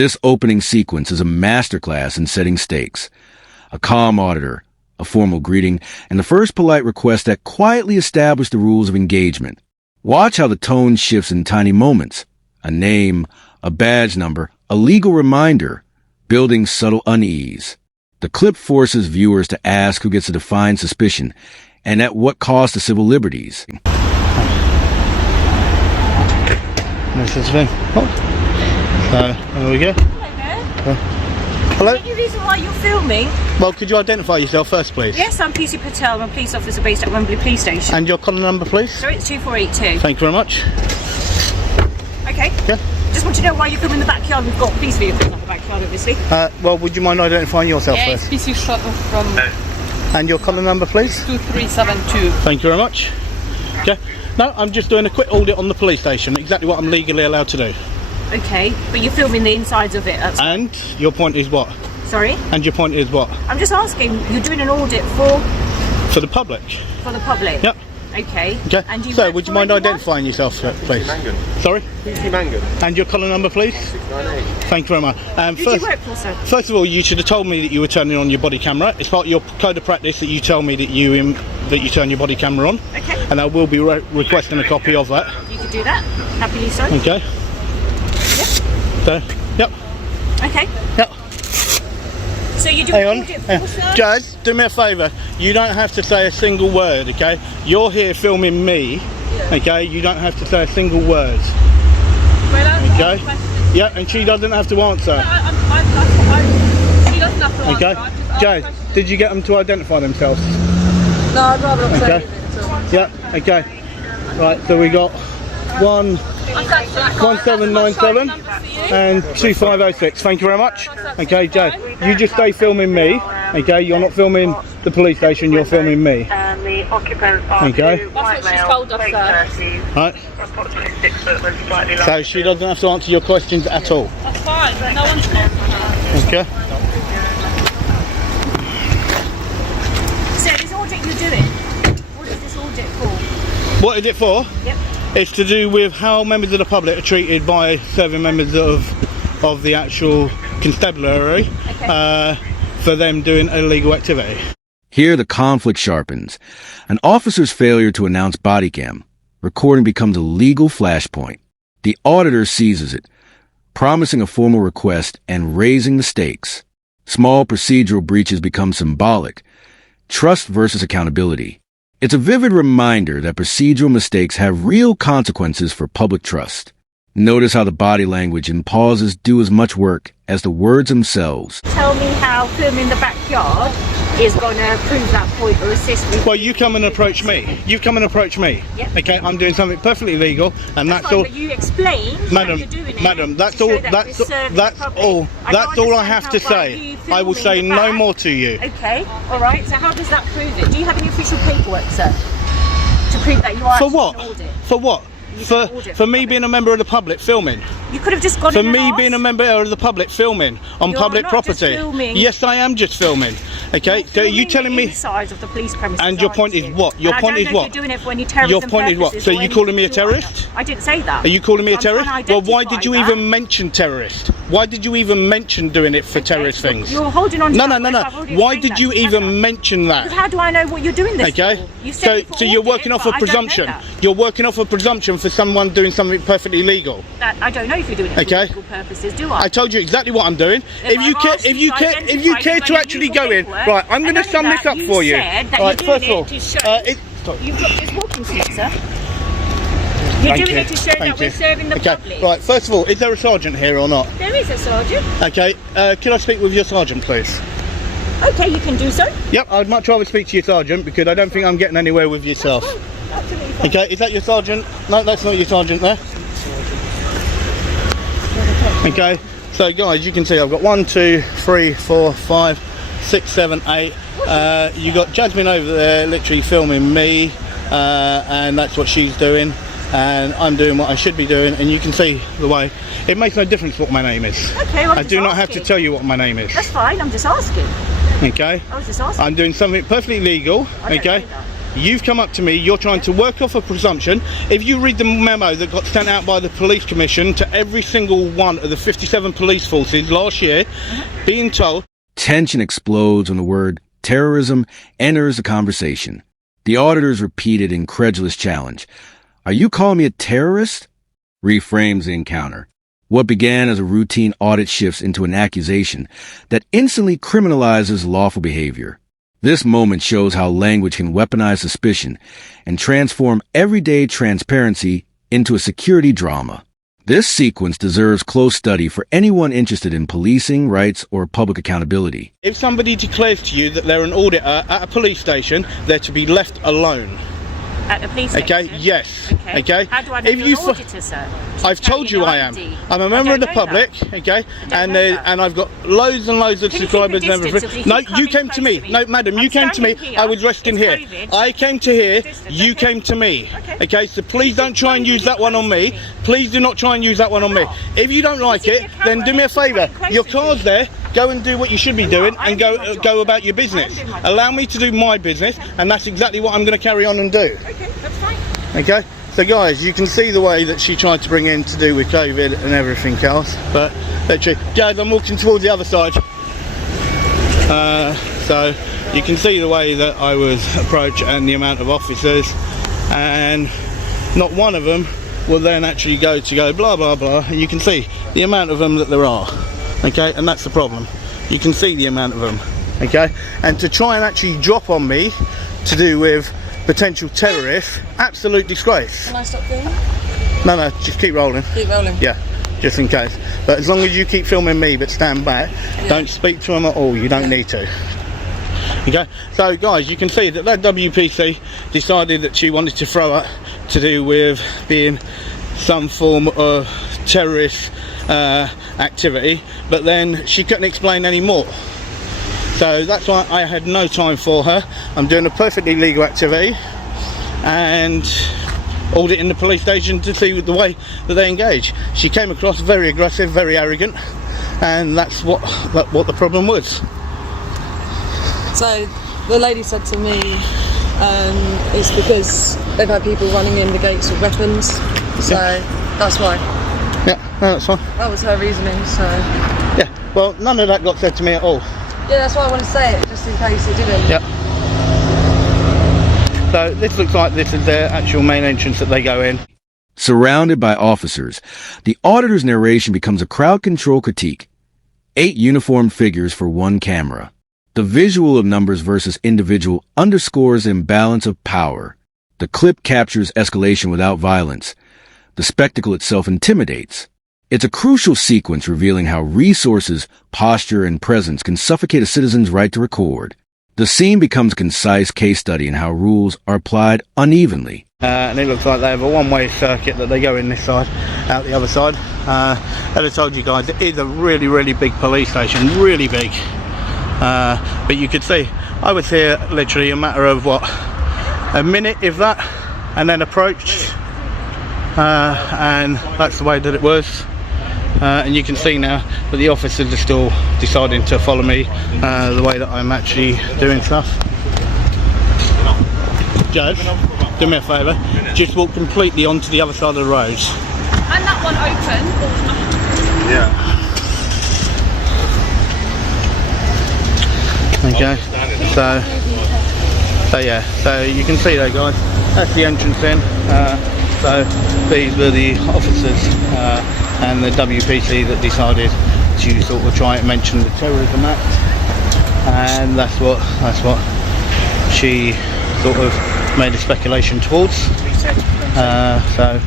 This opening sequence is a masterclass in setting stakes. A calm auditor, a formal greeting, and the first polite request that quietly establish the rules of engagement. Watch how the tone shifts in tiny moments. A name, a badge number, a legal reminder, building subtle unease. The clip forces viewers to ask who gets a defined suspicion, and at what cost to civil liberties. This is the thing. Oh. So, there we go. Hello? Is there any reason why you're filming? Well, could you identify yourself first, please? Yes, I'm PC Patel. I'm a police officer based at Wembley Police Station. And your collar number, please? So it's 2482. Thank you very much. Okay. Yeah. Just want to know why you're filming in the backyard. We've got police vehicles in the backyard, obviously. Well, would you mind identifying yourself Yes, first? PC shuttle from And your collar number, please? 2372. Thank you very much. Okay. No, I'm just doing a quick audit on the police station. Exactly what I'm legally allowed to do. Okay, but you're filming the insides of it. And your point is what? Sorry? And your point is what? I'm just asking, you're doing an audit for For the public. the public? Yep. Okay. Okay. And you So, work would you for mind anyone? identifying yourself, please? Sorry? PC Mangan. And your collar number, please? 698. Thank you very much. Who do you work for, sir? First of all, you should have told me that you were turning on your body camera. It's part of your code of practice that you tell me that you turn your body camera on. Okay. And I will be requesting a copy of that. You could do that. Happily so. Okay. Yep. So, yep. Okay. Yep. So you do Hang an on. audit Hang for, on. sir? Judge, do me a favour. You don't have to say a single word, okay? You're here filming me, okay? You don't have to say a single word, okay? Yeah, and she doesn't have to answer, She doesn't have to answer. okay? Judge, did you get them to identify themselves? No, I'd rather not say Okay. Yeah, okay. Right, so we got 1797 and 2506. Thank you very much. Okay, Jay, you just stay filming me. Okay, you're not filming the police station, you're filming me. And the occupants are Okay. two That's white what she's males, told us, late sir. 30s, Right, approximately 6 foot and slightly so larger. she doesn't have to answer your questions at all. That's fine. No one's Okay. So this audit you're doing, what is this audit for? What is it for? Yep. It's to do with how members of the public are treated by serving members of the actual constabulary for them doing illegal activity. Here the conflict sharpens. An officer's failure to announce body cam. Recording becomes a legal flashpoint. The auditor seizes it, promising a formal request and raising the stakes. Small procedural breaches become symbolic. Trust versus accountability. It's a vivid reminder that procedural mistakes have real consequences for public trust. Notice how the body language and pauses do as much work as the words themselves. Tell me how filming in the backyard is going to prove that point or assist me. Well, you come and approach me. You come and approach me. Yep. Okay, I'm doing something perfectly legal, and that's Fine, all. but you explain Madam, that you're doing it madam, that's to show all. that That's we're serving that's the public. all. I That's don't all I understand have to how by say. you I will filming say the no back- more to you. Okay, all right. So how does that prove it? Do you have any official paperwork, sir, to prove that you are For actually what? an audit? For what? You For did an audit for for me public. being a member of the public filming. You could have just gone For in and me asked. being a member of the public filming on You're public not just property. filming. Yes, I am just filming. Okay, You're so you filming telling the me? inside of the police premises, And your aren't point is you? what? Your And point I is don't know what? if you're doing it for any terrorism Your point is what? purposes So or you calling me a anything like terrorist? that. I didn't say that. Are you calling me a I'm trying to terrorist? Well, why did identify you that. even mention terrorist? Why did you even mention doing it for Okay, terrorist so things? You're holding on to No, that no, no, word. no. I've already Why explained did you that, even haven't I? mention that? Because how do I know what you're doing this Okay, for? You said it for so you're audit, working off but a I don't know presumption. that. You're working off a presumption for someone doing something perfectly legal. That I don't know if you're doing it for Okay. legal purposes, do I? I told you exactly what I'm doing. If If you I've care, asked if you you to care, if you identify care it to by actually legal go in, paperwork, right? I'm going and to sum only this up that, for you. You said that Right, you're first doing of all, it to show. You've got this walking stick, sir. You're Thank doing you. it to show Thank that we're you. serving the Okay, public. right. First of all, is there a sergeant here or not? There is a sergeant. Okay, can I speak with your sergeant, please? Okay, you can do so. Yep, I'd much rather speak to your sergeant because I don't think I'm getting anywhere with yourself. Absolutely fine. Okay, is that your sergeant? No, that's not your sergeant there. Okay, so guys, you can see I've got 1, 2, 3, 4, 5, 6, 7, 8. You got Jasmine over there literally filming me, and that's what she's doing, and I'm doing what I should be doing, and you can see the way. It makes no difference what my name is. Okay, well, I do not have to tell you what my name is. That's fine, I'm just asking. Okay? I was just asking. I'm doing something perfectly legal. I don't Okay? know that. you've come up to me, you're trying to work off a presumption. If you read the memo that got sent out by the police commission to every single one of the 57 police forces last year, being told... Tension explodes when the word terrorism enters the conversation. The auditor's repeated incredulous challenge. Are you calling me a terrorist? Reframes the encounter. What began as a routine audit shifts into an accusation that instantly criminalizes lawful behavior. This moment shows how language can weaponize suspicion and transform everyday transparency into a security drama. This sequence deserves close study for anyone interested in policing, rights, or public accountability. If somebody declares to you that they're an auditor at a police station, they're to be left alone. At the police station? Okay, yes. Okay. How do I know you're an auditor, sir? I've told you I am. I'm a member of the public, okay, and I've got loads and loads of subscribers and everything. No, you came to me. No, madam, you came to me. I was resting here. I came to here. You came to me. Okay, so please don't try and use that one on me. Please do not try and use that one on me. If you don't like it, then do me a favour. Your car's there. Go and do what you should be doing and go about your business. Allow me to do my business, and that's exactly what I'm going to carry on and do. Okay, that's fine. Okay, so guys, you can see the way that she tried to bring in to do with COVID and everything else, but literally, guys, I'm walking towards the other side. So you can see the way that I was approached and the amount of officers, and not one of them will then actually go blah blah blah. And you can see the amount of them that there are. Okay, and that's the problem. You can see the amount of them. Okay, and to try and actually drop on me to do with potential terrorists, absolute disgrace. Can I stop filming? No, just keep rolling. Keep rolling. Yeah, just in case. But as long as you keep filming me but stand back, don't speak to them at all. You don't need to. Okay, so guys, you can see that WPC decided that she wanted to throw up to do with being some form of terrorist activity, but then she couldn't explain any more. So that's why I had no time for her. I'm doing a perfectly legal activity and auditing the police station to see the way that they engage. She came across very aggressive, very arrogant, and that's what the problem was. So the lady said to me, it's because they've had people running in the gates with weapons, so that's why. Yeah, no, that's fine. That was her reasoning, so... Yeah, well, none of that got said to me at all. Yeah, that's why I want to say it, just in case it didn't. Yep. So this looks like this is their actual main entrance that they go in. Surrounded by officers, the auditor's narration becomes a crowd control critique. 8 uniformed figures for 1 camera. The visual of numbers versus individual underscores the imbalance of power. The clip captures escalation without violence. The spectacle itself intimidates. It's a crucial sequence revealing how resources, posture, and presence can suffocate a citizen's right to record. The scene becomes a concise case study in how rules are applied unevenly. And it looks like they have a one-way circuit that they go in this side, out the other side. As I told you guys, it is a really, really big police station, really big. But you could see, I was here literally a matter of, what, a minute, if that, and then approached. And that's the way that it was. And you can see now that the officers are still deciding to follow me the way that I'm actually doing stuff. Judge, do me a favour, just walk completely onto the other side of the road. And that one open? Yeah. Okay, so yeah, so you can see there, guys, that's the entrance in. So these were the officers and the WPC that decided to sort of try and mention the Terrorism Act, and that's what she sort of made a speculation towards. So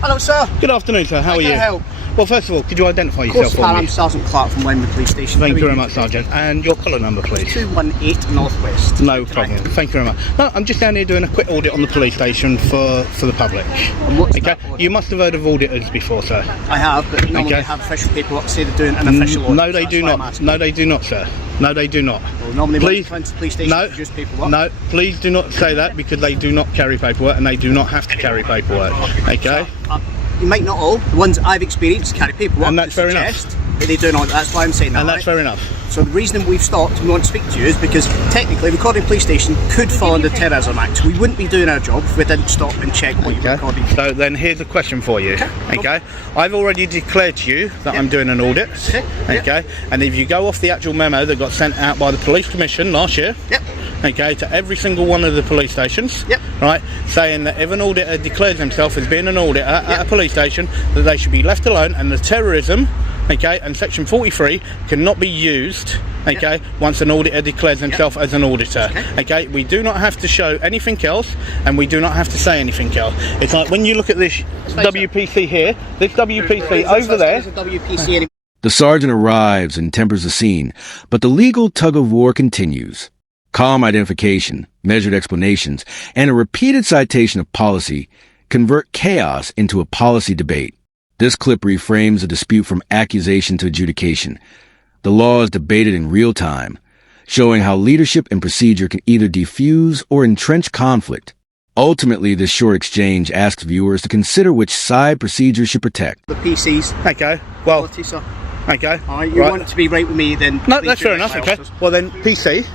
hello, sir. good afternoon, sir. How are you? Can I help? Well, first of all, could you identify Of course, yourself for me? I'm Sergeant Clark from Wembley Police Station. Thank you very much, Sergeant. And your colour number, please. 218 Northwest. No problem. Thank you very much. No, I'm just down here doing a quick audit on the police station for the public. And what's Okay. that for? You must have heard of auditors before, sir. I have, but normally Okay. they have official paperwork to say they're doing an official audit. No, they so do that's why I'm not. asking. No, they do not, sir. No, they do not. Well, normally Please. when the police station No. produce paperwork. No, please do not say that, because they do not carry paperwork and they do not have to carry paperwork. Okay? You might not all. The ones that I've experienced carry paperwork. And that's to fair enough. suggest but they do not. That's why I'm saying that. And that's right? fair enough. So the reason we've stopped and we want to speak to you is because technically recording police station could fall under Terrorism Act. We wouldn't be doing our job if we didn't stop and check what you're recording. So then here's a question for you. Okay. I've already declared to you that I'm doing an audit. Okay. And if you go off the actual memo that got sent out by the Police Commission last year, okay, to every single one of the police stations, right, saying that if an auditor declares himself as being an auditor at a police station, that they should be left alone, and the terrorism, okay, and section 43 cannot be used, okay, once an auditor declares himself as an auditor. Okay, we do not have to show anything else, and we do not have to say anything else. It's like when you look at this WPC here, this WPC over there. The sergeant arrives and tempers the scene, but the legal tug-of-war continues. Calm identification, measured explanations, and a repeated citation of policy convert chaos into a policy debate. This clip reframes a dispute from accusation to adjudication. The law is debated in real time, showing how leadership and procedure can either defuse or entrench conflict. Ultimately, this short exchange asks viewers to consider which side procedures should protect. The PCs. Okay, well, Sir. Okay. Alright, you want to be right with me then. No, that's fair enough, okay. Well then, PC,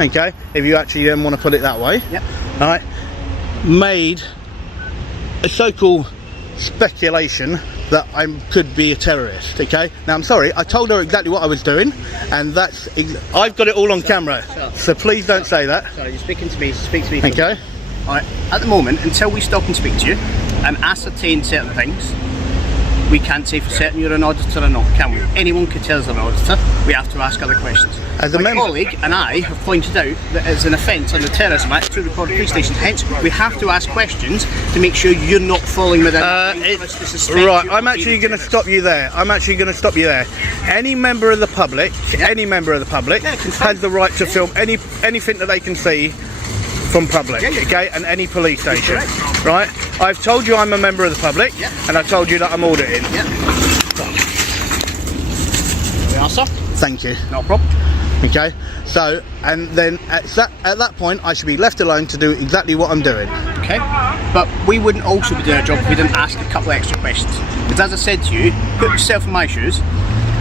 okay, if you actually then want to put it that way, alright, made a so-called speculation that I could be a terrorist, okay? Now I'm sorry, I told her exactly what I was doing, and that's, I've got it all on camera, so please don't say that. Sorry, you're speaking to me, speak to me. Okay. Alright, at the moment, until we stop and speak to you and ascertain certain things, we can't say for certain you're an auditor or not, can we? Anyone could tell us an auditor. We have to ask other questions. As a My colleague and I have pointed out that it's an offence under Terrorism Act to record police stations. Hence, we have to ask questions to make sure you're not falling within. Right, I'm actually going to stop you there. Any member of the public, has the right to film anything that they can see from public, okay, and any police station, right? I've told you I'm a member of the public, and I've told you that I'm auditing. There we are, sir. Thank you. No problem. Okay, so, and then at that point, I should be left alone to do exactly what I'm doing. Okay, but we wouldn't also be doing our job if we didn't ask a couple of extra questions. Because as I said to you, put yourself in my shoes,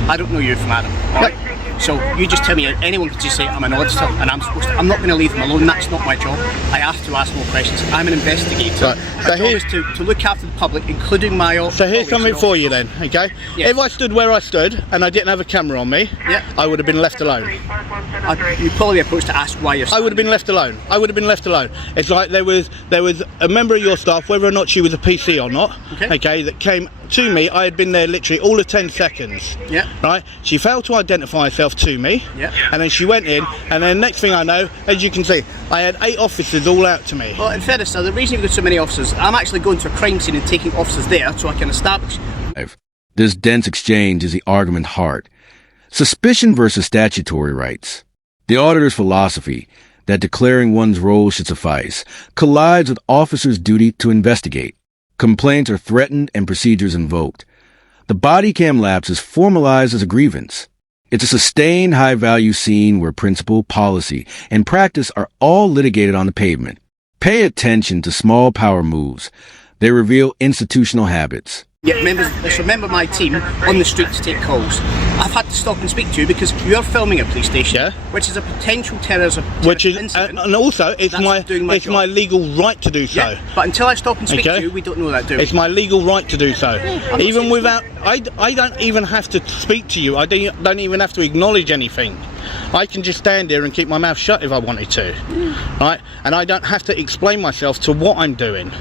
I don't know you from Adam, right? So you just tell me, anyone could just say I'm an auditor and I'm not going to leave them alone. That's not my job. I have to ask more questions. I'm an investigator. Right. So my job is to look after the public, including my own. So here's something for you then, okay? Yes. If I stood where I stood and I didn't have a camera on me, I would have been left alone. You'd probably be approached to ask why you're I would have been left alone. It's like there was a member of your staff, whether or not she was a PC or not, okay, that came to me. I had been there literally all of 10 seconds. Right? She failed to identify herself to me. And then she went in, and then next thing I know, as you can see, I had 8 officers all out to me. Well, in fairness, sir, the reason you've got so many officers, I'm actually going to a crime scene and taking officers there so I can establish. This dense exchange is the argument heart. Suspicion versus statutory rights. The auditor's philosophy that declaring one's role should suffice collides with officers' duty to investigate. Complaints are threatened and procedures invoked. The body cam lapse is formalized as a grievance. It's a sustained high-value scene where principle, policy, and practice are all litigated on the pavement. Pay attention to small power moves. They reveal institutional habits. Let's remember my team on the street to take calls. I've had to stop and speak to you because you're filming a police station, which is a potential terrorism incident. And also it's my legal right to do so. But until I stop and speak to you, we don't know that, do we? It's my legal right to do so. Even without, I don't even have to speak to you. I don't even have to acknowledge anything. I can just stand here and keep my mouth shut if I wanted to, right? And I don't have to explain myself to what I'm doing.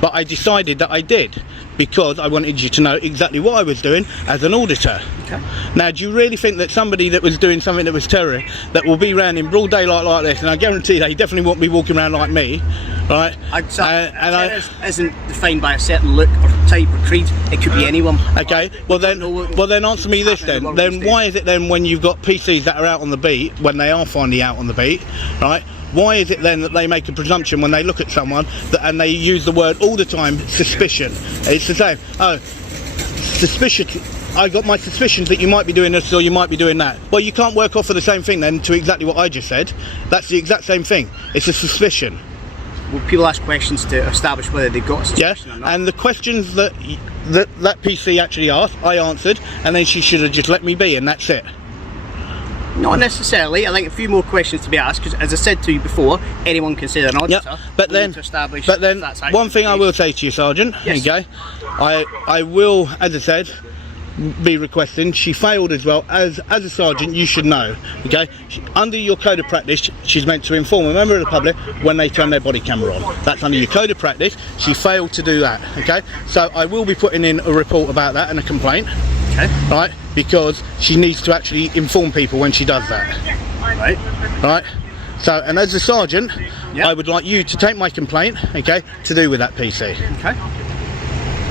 But I decided that I did because I wanted you to know exactly what I was doing as an auditor. Now, do you really think that somebody that was doing something that was terror, that will be around in broad daylight like this, and I guarantee they definitely won't be walking around like me, right? Terror isn't defined by a certain look or type or creed. It could be anyone. Okay. Well then answer me this then. Then why is it then when you've got PCs that are out on the beat, when they are finally out on the beat, right? Why is it then that they make a presumption when they look at someone and they use the word all the time, suspicion? It's the same. Oh, suspicion. I got my suspicions that you might be doing this or you might be doing that. Well, you can't work off of the same thing then to exactly what I just said. That's the exact same thing. It's a suspicion. will people ask questions to establish whether they've got a Yeah, suspicion or not? and the questions that PC actually asked, I answered, and then she should have just let me be, and that's it. Not necessarily. I think a few more questions to be asked, because as I said to you before, anyone can say they're an auditor. Yeah, but We then, need to establish but then, that's actually one thing the I case. will say to you, Sergeant, Yes. okay, I will, as I said, be requesting. She failed as well. As a sergeant, you should know, okay. Under your code of practice, she's meant to inform a member of the public when they turn their body camera on. That's under your code of practice. She failed to do that, okay. So I will be putting in a report about that and a complaint. Okay. Right, because she needs to actually inform people when she does that. Right. Right. So, and as a sergeant, Yep. I would like you to take my complaint, okay, to do with that PC. Okay.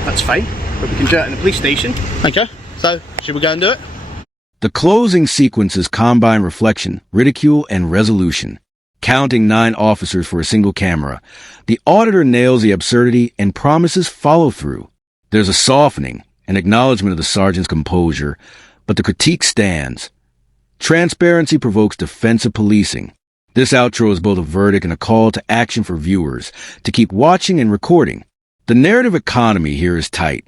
That's fine. But we can do it in the police station. Okay. So, should we go and do it? The closing sequences combine reflection, ridicule, and resolution. Counting 9 officers for a single camera, the auditor nails the absurdity and promises follow-through. There's a softening, an acknowledgement of the sergeant's composure, but the critique stands. Transparency provokes defensive policing. This outro is both a verdict and a call to action for viewers to keep watching and recording. The narrative economy here is tight.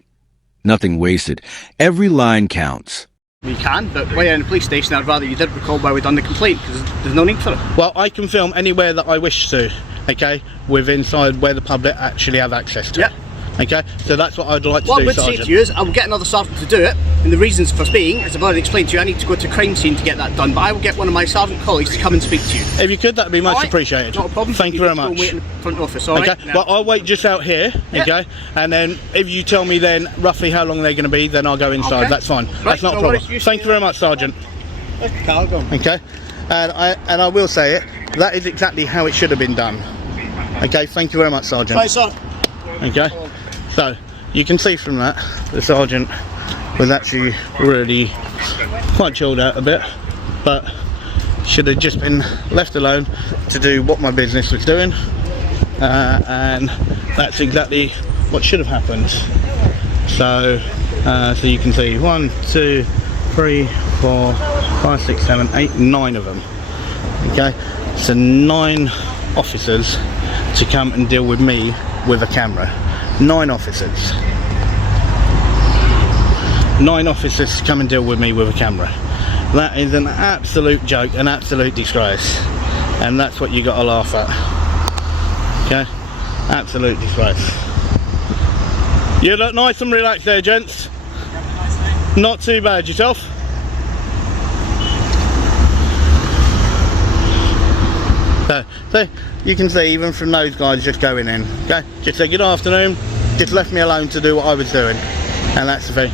Nothing wasted. Every line counts. We can, but while you're in the police station, I'd rather you did record why we've done the complaint, because there's no need for it. Well, I can film anywhere that I wish to, okay, with inside where the public actually have access to. Yeah. Okay, so that's what I'd like to What do, I would say Sergeant. to you is, I will get another sergeant to do it, and the reasons for being, as I've already explained to you, I need to go to a crime scene to get that done, but I will get one of my sergeant colleagues to come and speak to you. If you could, that'd be much Alright? appreciated. Not a problem. Thank you very can go and much. wait in the front office, alright? Okay, well, I'll wait just out here, Yeah. okay, and then if you tell me then roughly how long they're going to be, then I'll go inside. Okay. That's fine. Right, That's not a no problem. worries, you Thank you very much, Sergeant. Carl, go on. Okay, and I will say it. That is exactly how it should have been done. Okay, thank you very much, Sergeant. Right, sir. Okay, so you can see from that the sergeant was actually really quite chilled out a bit, but should have just been left alone to do what my business was doing, and that's exactly what should have happened. So so you can see 1, 2, 3, 4, 5, 6, 7, 8, 9 of them. Okay, so 9 officers to come and deal with me with a camera. 9 officers. 9 officers to come and deal with me with a camera. That is an absolute joke, an absolute disgrace. And that's what you got to laugh at. Okay? Absolute disgrace. You look nice and relaxed there, gents. Not too bad. Yourself? So you can see even from those guys just going in, okay, just say good afternoon, just left me alone to do what I was doing, and that's the thing.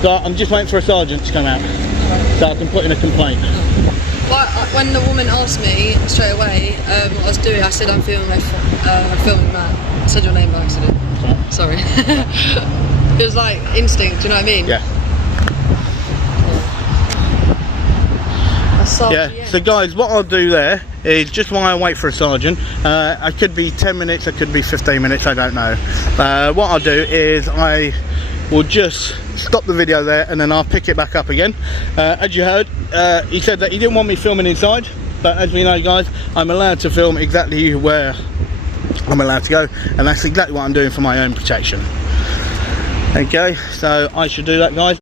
So I'm just waiting for a sergeant to come out so I can put in a complaint. Well, when the woman asked me straight away what I was doing, I said I'm filming Matt. I said your name by accident. Sorry. It was like instinct, do you know what I mean? Yeah. Yeah, so guys, what I'll do there is just while I wait for a sergeant, I could be 10 minutes, it could be 15 minutes, I don't know. What I'll do is I will just stop the video there and then I'll pick it back up again. As you heard, he said that he didn't want me filming inside, but as we know, guys, I'm allowed to film exactly where I'm allowed to go, and that's exactly what I'm doing for my own protection. Okay, so I should do that, guys.